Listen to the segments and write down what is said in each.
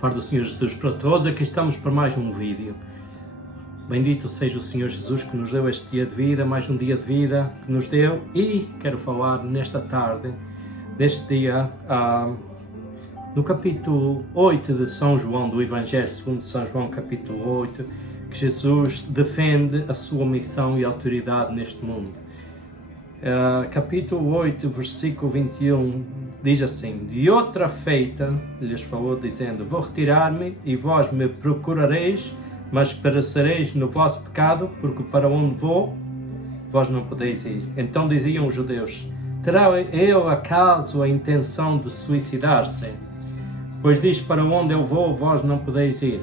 Pai do Senhor Jesus, para todos aqui estamos para mais um vídeo. Bendito seja o Senhor Jesus que nos deu este dia de vida, mais um dia de vida que nos deu, e quero falar nesta tarde, deste dia, no capítulo 8 de São João, do Evangelho segundo São João, capítulo 8, que Jesus defende a sua missão e autoridade neste mundo. Capítulo 8, versículo 21, diz assim: De outra feita, lhes falou dizendo, vou retirar-me e vós me procurareis, mas perecereis no vosso pecado, porque para onde vou, vós não podeis ir. Então diziam os judeus, terá ele acaso a intenção de suicidar-se? Pois diz, para onde eu vou, vós não podeis ir.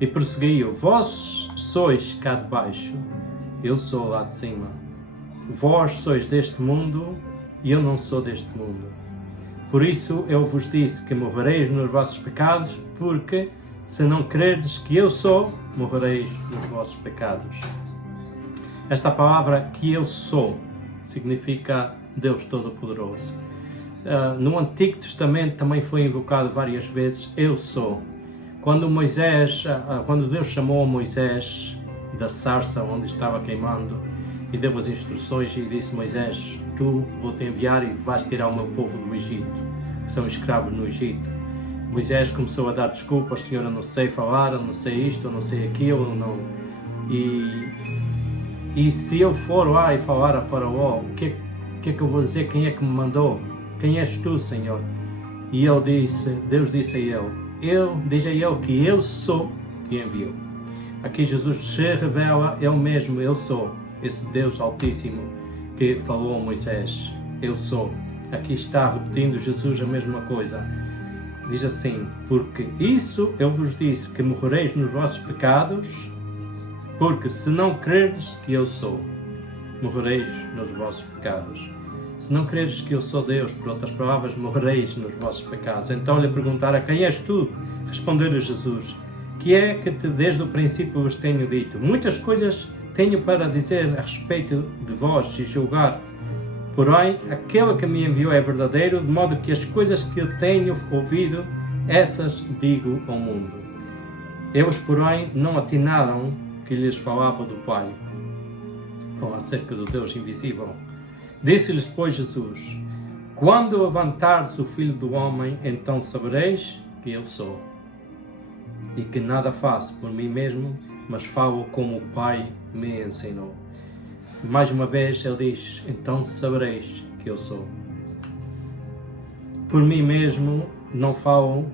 E prosseguiu, vós sois cá de baixo, eu sou lá de cima. Vós sois deste mundo e eu não sou deste mundo. Por isso eu vos disse que morrereis nos vossos pecados, porque se não crerdes que eu sou, morrereis nos vossos pecados. Esta palavra que eu sou significa Deus Todo-Poderoso. No Antigo Testamento também foi invocado várias vezes eu sou. Quando Deus chamou Moisés da sarça onde estava queimando e deu as instruções e disse, Moisés, tu vou-te enviar e vais tirar o meu povo do Egito, que são escravos no Egito. Moisés começou a dar desculpas, Senhor, eu não sei falar, eu não sei isto, eu não sei aquilo, não. E se eu for lá e falar a Faraó, o que é que eu vou dizer? Quem é que me mandou? Quem és tu, Senhor? E Deus disse a ele, diz a ele que eu sou que enviou. Aqui Jesus se revela, ele mesmo, eu sou, esse Deus Altíssimo que falou a Moisés, eu sou. Aqui está repetindo Jesus a mesma coisa. Diz assim, porque isso eu vos disse que morrereis nos vossos pecados, porque se não crerdes que eu sou, morrereis nos vossos pecados. Se não creres que eu sou Deus, por outras palavras, morrereis nos vossos pecados. Então lhe perguntaram, quem és tu? Respondeu-lhe Jesus, que é que desde o princípio vos tenho dito. Muitas coisas tenho para dizer a respeito de vós e julgar. Porém, aquele que me enviou é verdadeiro, de modo que as coisas que eu tenho ouvido, essas digo ao mundo. Eles, porém, não atinaram que lhes falava do Pai, ou acerca do Deus invisível. Disse-lhes, pois, Jesus, quando levantares o Filho do Homem, então sabereis que eu sou, e que nada faço por mim mesmo, mas falo como o Pai me ensinou. Mais uma vez ele diz, então sabereis que eu sou. Por mim mesmo não falo,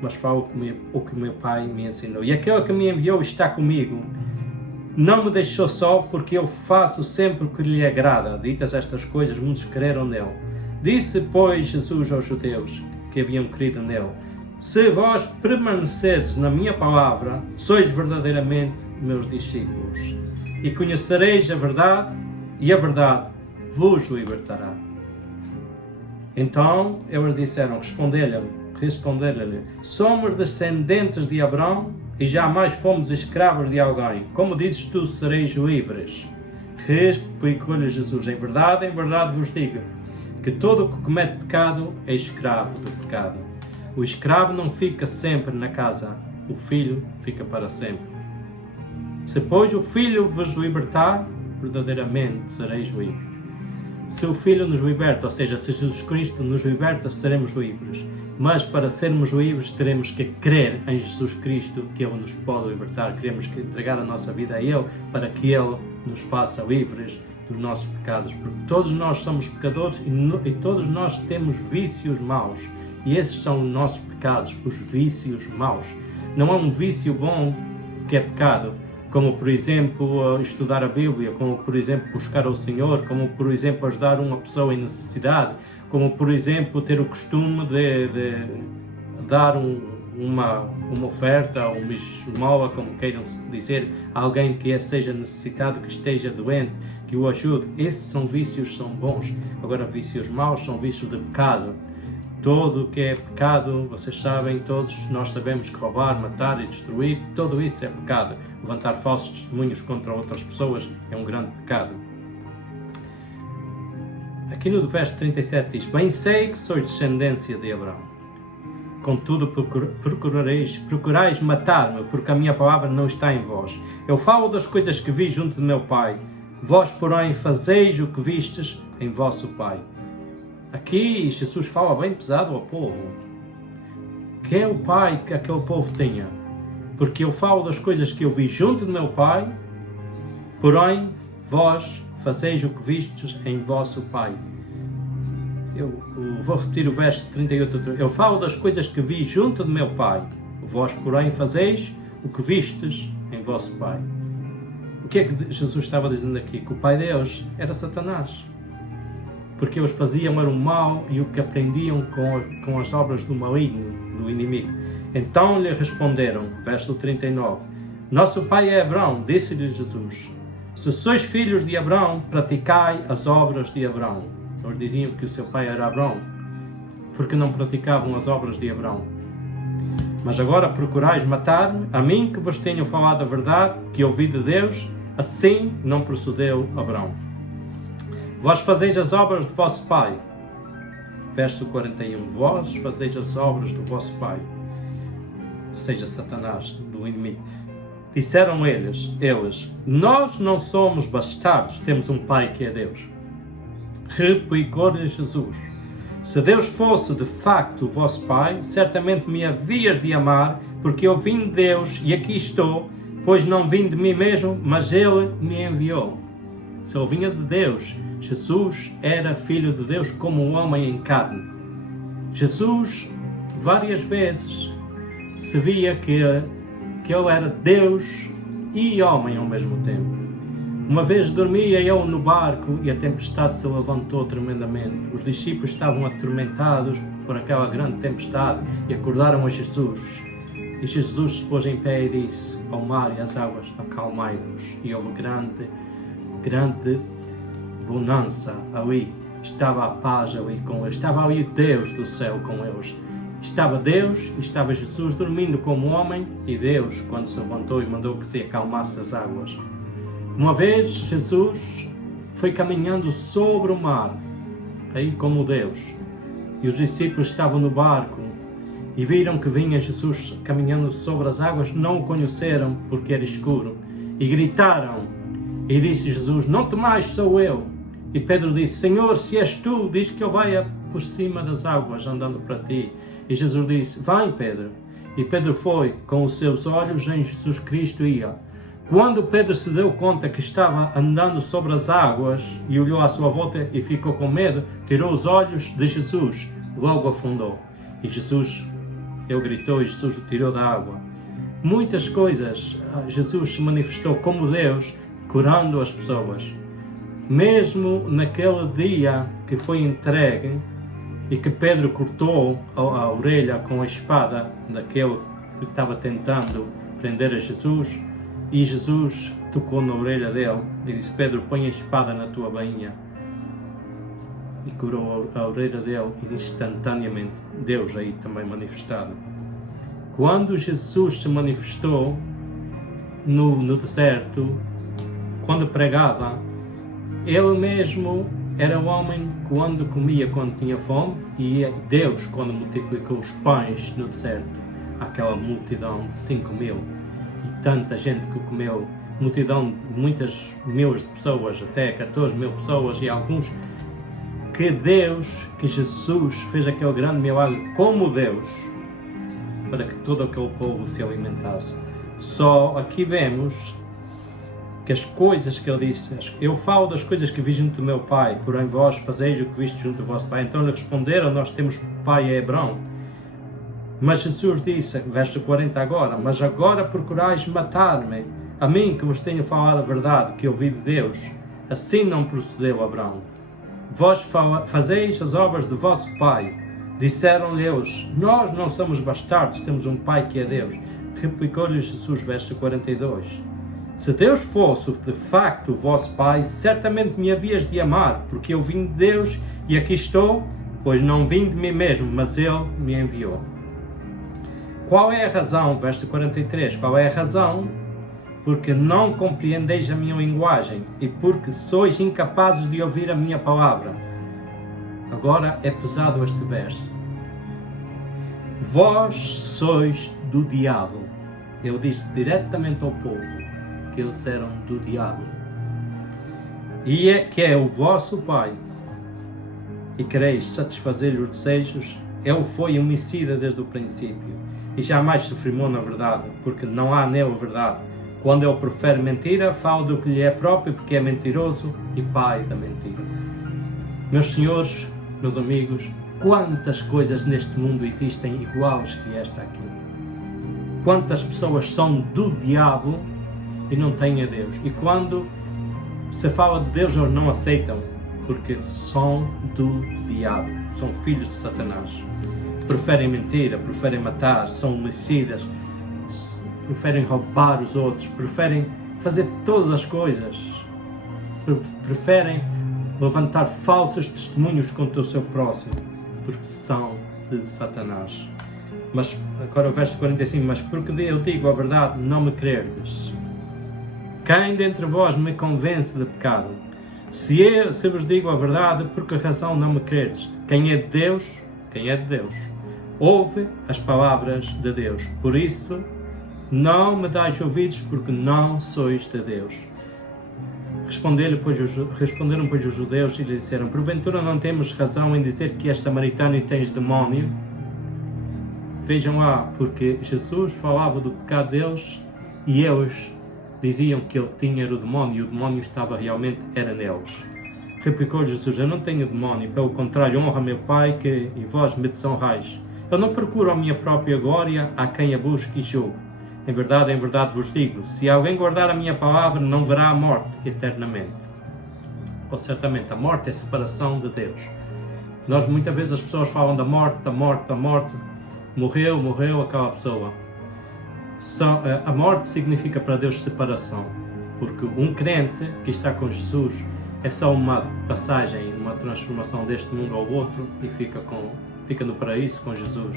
mas falo o que meu Pai me ensinou. E aquele que me enviou está comigo. Não me deixou só, porque eu faço sempre o que lhe agrada. Ditas estas coisas, muitos creram nele. Disse, pois, Jesus aos judeus que haviam crido nele, se vós permaneceres na minha palavra, sois verdadeiramente meus discípulos, e conhecereis a verdade, e a verdade vos libertará. Então eles disseram, responder-lhe, somos descendentes de Abraão, e jamais fomos escravos de alguém. Como dizes tu, sereis livres. Replicou-lhe Jesus, em verdade vos digo, que todo o que comete pecado é escravo do pecado. O escravo não fica sempre na casa, o filho fica para sempre. Se, pois, o Filho vos libertar, verdadeiramente sereis livres. Se o Filho nos liberta, ou seja, se Jesus Cristo nos liberta, seremos livres. Mas para sermos livres, teremos que crer em Jesus Cristo, que Ele nos pode libertar. Queremos entregar a nossa vida a Ele, para que Ele nos faça livres dos nossos pecados. Porque todos nós somos pecadores e todos nós temos vícios maus. E esses são os nossos pecados, os vícios maus. Não é um vício bom que é pecado, como por exemplo estudar a Bíblia, como por exemplo buscar ao Senhor, como por exemplo ajudar uma pessoa em necessidade, como por exemplo ter o costume de dar uma oferta, uma esmola, como queiram dizer, a alguém que seja necessitado, que esteja doente, que o ajude. Esses são vícios, são bons. Agora, vícios maus são vícios de pecado. Tudo o que é pecado, vocês sabem, todos nós sabemos que roubar, matar e destruir, tudo isso é pecado. Levantar falsos testemunhos contra outras pessoas é um grande pecado. Aqui no verso 37 diz, bem sei que sois descendência de Abraão. Contudo, procurais matar-me, porque a minha palavra não está em vós. Eu falo das coisas que vi junto de meu Pai. Vós, porém, fazeis o que vistes em vosso Pai. Aqui Jesus fala bem pesado ao povo. Que é o Pai que aquele povo tinha. Porque eu falo das coisas que eu vi junto de meu Pai, porém, vós fazeis o que vistes em vosso Pai. Eu vou repetir o verso 38. Eu falo das coisas que vi junto de meu Pai. Vós, porém, fazeis o que vistes em vosso Pai. O que é que Jesus estava dizendo aqui? Que o Pai Deus era Satanás. Porque eles faziam era o mal e o que aprendiam com as obras do maligno, do inimigo. Então lhe responderam, verso 39. Nosso pai é Abraão, disse-lhe Jesus. Se sois filhos de Abraão, praticai as obras de Abraão. Eles diziam que o seu pai era Abraão, porque não praticavam as obras de Abraão. Mas agora procurais matar-me, a mim que vos tenho falado a verdade, que ouvi de Deus, assim não procedeu Abraão. Vós fazeis as obras do vosso pai. Verso 41. Vós fazeis as obras do vosso pai. Ou seja, Satanás, do inimigo. Disseram eles, nós não somos bastardos, temos um pai que é Deus. Replicou-lhe Jesus, se Deus fosse de facto o vosso pai, certamente me havias de amar, porque eu vim de Deus e aqui estou, pois não vim de mim mesmo, mas Ele me enviou. Se ele vinha de Deus, Jesus era filho de Deus como um homem em carne. Jesus, várias vezes, se via que ele era Deus e homem ao mesmo tempo. Uma vez dormia ele no barco e a tempestade se levantou tremendamente. Os discípulos estavam atormentados por aquela grande tempestade e acordaram a Jesus. E Jesus se pôs em pé e disse ao mar e às águas, acalmai-vos. E houve grande bonança ali. Estava a paz ali com eles. Estava ali Deus do céu com eles. Estava Deus e estava Jesus dormindo como homem, e Deus, quando se levantou e mandou que se acalmasse as águas. Uma vez Jesus foi caminhando sobre o mar, aí como Deus, e os discípulos estavam no barco e viram que vinha Jesus caminhando sobre as águas, não o conheceram porque era escuro, e gritaram, e disse Jesus, não temais, sou eu. E Pedro disse, Senhor, se és tu, diz que eu vá por cima das águas andando para ti. E Jesus disse, vai Pedro. E Pedro foi, com os seus olhos em Jesus Cristo ia. Quando Pedro se deu conta que estava andando sobre as águas e olhou à sua volta e ficou com medo, tirou os olhos de Jesus, logo afundou. E ele gritou e Jesus o tirou da água. Muitas coisas, Jesus se manifestou como Deus, curando as pessoas. Mesmo naquele dia que foi entregue e que Pedro cortou a orelha com a espada daquele que estava tentando prender a Jesus, e Jesus tocou na orelha dele e disse, Pedro, põe a espada na tua bainha. E curou a orelha dele instantaneamente. Deus aí também manifestado. Quando Jesus se manifestou no deserto, quando pregava, ele mesmo era o homem quando comia, quando tinha fome, e Deus quando multiplicou os pães no deserto, aquela multidão de 5.000 e tanta gente que comeu, multidão de muitas milhares de pessoas, até 14.000 pessoas, e alguns que Jesus fez aquele grande milagre como Deus, para que todo aquele povo se alimentasse. Só aqui vemos que as coisas que ele disse, eu falo das coisas que vi junto do meu pai, porém vós fazeis o que viste junto do vosso pai. Então lhe responderam, nós temos pai é Abraão. Mas Jesus disse, verso 40 agora, mas agora procurais matar-me, a mim que vos tenho falado a verdade, que ouvi de Deus. Assim não procedeu Abraão. Vós fazeis as obras do vosso pai. Disseram-lhe eles, nós não somos bastardos, temos um pai que é Deus. Replicou-lhe Jesus, verso 42. Se Deus fosse de facto o vosso pai, certamente me havias de amar, porque eu vim de Deus e aqui estou, pois não vim de mim mesmo, mas Ele me enviou. Qual é a razão? Verso 43. Qual é a razão? Porque não compreendeis a minha linguagem e porque sois incapazes de ouvir a minha palavra. Agora é pesado este verso. vós sois do diabo. Ele diz diretamente ao povo que eles eram do diabo. E que é o vosso pai, e quereis satisfazer-lhe os desejos. Ele foi homicida desde o princípio, e jamais se firmou na verdade, porque não há nele verdade. Quando ele profere mentira, fala do que lhe é próprio, porque é mentiroso e pai da mentira. Meus senhores, meus amigos, quantas coisas neste mundo existem iguais que esta aqui? Quantas pessoas são do diabo e não têm a Deus? E quando se fala de Deus, eles não aceitam, porque são do diabo, são filhos de Satanás. Preferem mentira, preferem matar, são homicidas, preferem roubar os outros, preferem fazer todas as coisas, preferem levantar falsos testemunhos contra o seu próximo, porque são de Satanás. Mas agora o verso 45, mas porque eu digo a verdade, não me crerdes. Quem dentre vós me convence de pecado? Se vos digo a verdade, por que razão não me crerdes? Quem é de Deus, ouve as palavras de Deus. Por isso, não me dais ouvidos, porque não sois de Deus. Responderam, pois, os judeus e lhe disseram, porventura não temos razão em dizer que és samaritano e tens demónio? Vejam lá, porque Jesus falava do pecado deles e eles diziam que ele tinha o demónio e o demónio estava realmente, era neles. Replicou Jesus, eu não tenho demónio, pelo contrário, honra meu Pai e vós me desonrais. Eu não procuro a minha própria glória, a quem a busque e julgo. Em verdade vos digo, se alguém guardar a minha palavra, não verá a morte eternamente. Ou certamente, a morte é a separação de Deus. Nós muitas vezes as pessoas falam da morte. Morreu aquela pessoa. A morte significa para Deus separação, porque um crente que está com Jesus é só uma passagem, uma transformação deste mundo ao outro e fica no paraíso com Jesus.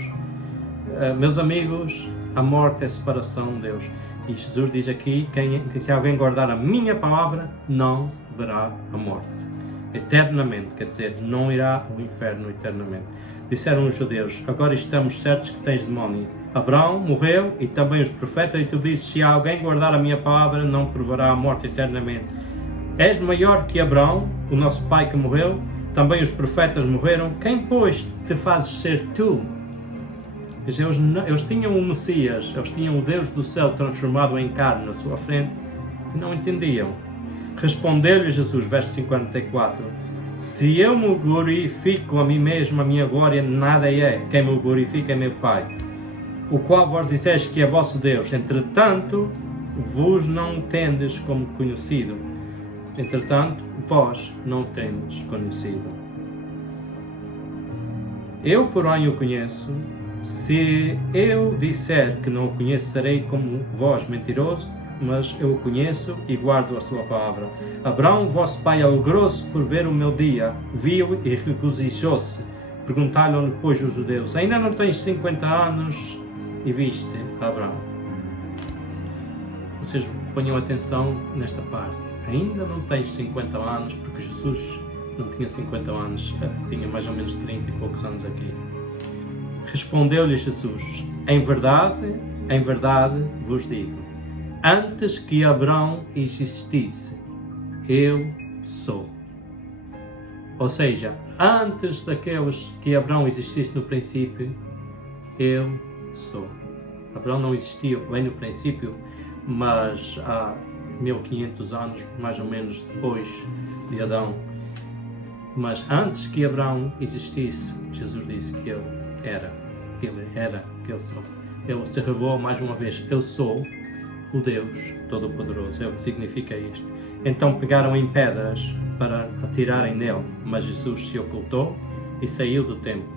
Meus amigos, a morte é separação de Deus. E Jesus diz aqui, se alguém guardar a minha palavra, não verá a morte eternamente, quer dizer, não irá ao inferno eternamente. Disseram os judeus, agora estamos certos que tens demónio. Abraão morreu e também os profetas, e tu dizes, se alguém guardar a minha palavra, não provará a morte eternamente. És maior que Abraão, o nosso pai que morreu, também os profetas morreram, quem pois te fazes ser tu? Eles tinham o Messias, eles tinham o Deus do céu transformado em carne na sua frente e não entendiam. Respondeu-lhe Jesus, verso 54, se eu me glorifico a mim mesmo, a minha glória nada é, quem me glorifica é meu Pai, o qual vós disseis que é vosso Deus, entretanto vos não tendes como conhecido. Entretanto, vós não tendes conhecido. Eu, porém, o conheço. Se eu disser que não o conheço, serei como vós, mentiroso, mas eu o conheço e guardo a sua palavra. Abraão, vosso pai, alegrou-se por ver o meu dia, viu e regozijou-se. Perguntaram-lhe, pois, os judeus, ainda não tens 50 anos e viste Abraão? Vocês ponham atenção nesta parte. Ainda não tens 50 anos, porque Jesus não tinha 50 anos, tinha mais ou menos 30 e poucos anos aqui. Respondeu-lhe Jesus, em verdade vos digo, antes que Abraão existisse, eu sou. Ou seja, antes daqueles que Abraão existisse no princípio, eu sou. Abraão não existia bem no princípio, mas há 1500 anos, mais ou menos depois de Adão. Mas antes que Abraão existisse, Jesus disse que ele era, que eu sou. Ele se revelou mais uma vez, eu sou o Deus Todo-Poderoso, é o que significa isto. Então pegaram em pedras para atirarem nele, mas Jesus se ocultou e saiu do templo.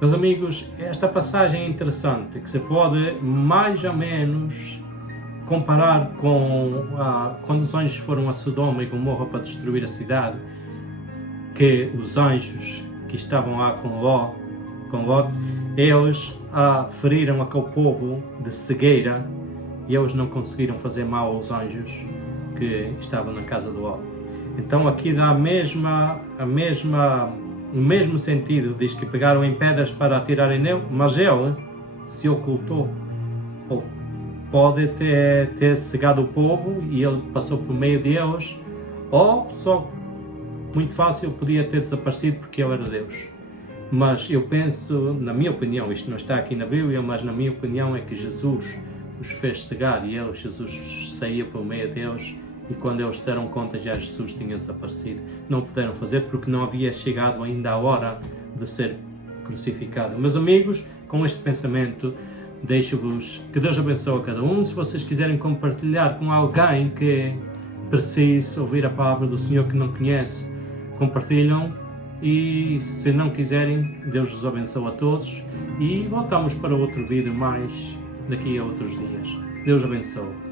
Meus amigos, esta passagem é interessante, que se pode mais ou menos comparar com quando os anjos foram a Sodoma e Gomorra para destruir a cidade, que os anjos que estavam lá com Lot, eles feriram aquele povo de cegueira e eles não conseguiram fazer mal aos anjos que estavam na casa de Lot. Então aqui dá a mesma no mesmo sentido, diz que pegaram em pedras para atirarem nele, mas ele se ocultou. Ou pode ter cegado o povo e ele passou por meio deles, ou só, muito fácil, podia ter desaparecido porque ele era Deus. Mas eu penso, na minha opinião, isto não está aqui na Bíblia, mas na minha opinião é que Jesus os fez cegar e Jesus saía por meio deles, e quando eles se deram conta já Jesus tinha desaparecido. Não puderam fazer porque não havia chegado ainda a hora de ser crucificado. Meus amigos, com este pensamento, deixo-vos que Deus abençoe a cada um. Se vocês quiserem compartilhar com alguém que precise ouvir a palavra do Senhor que não conhece, compartilham. E se não quiserem, Deus os abençoe a todos. E voltamos para outro vídeo mais daqui a outros dias. Deus abençoe.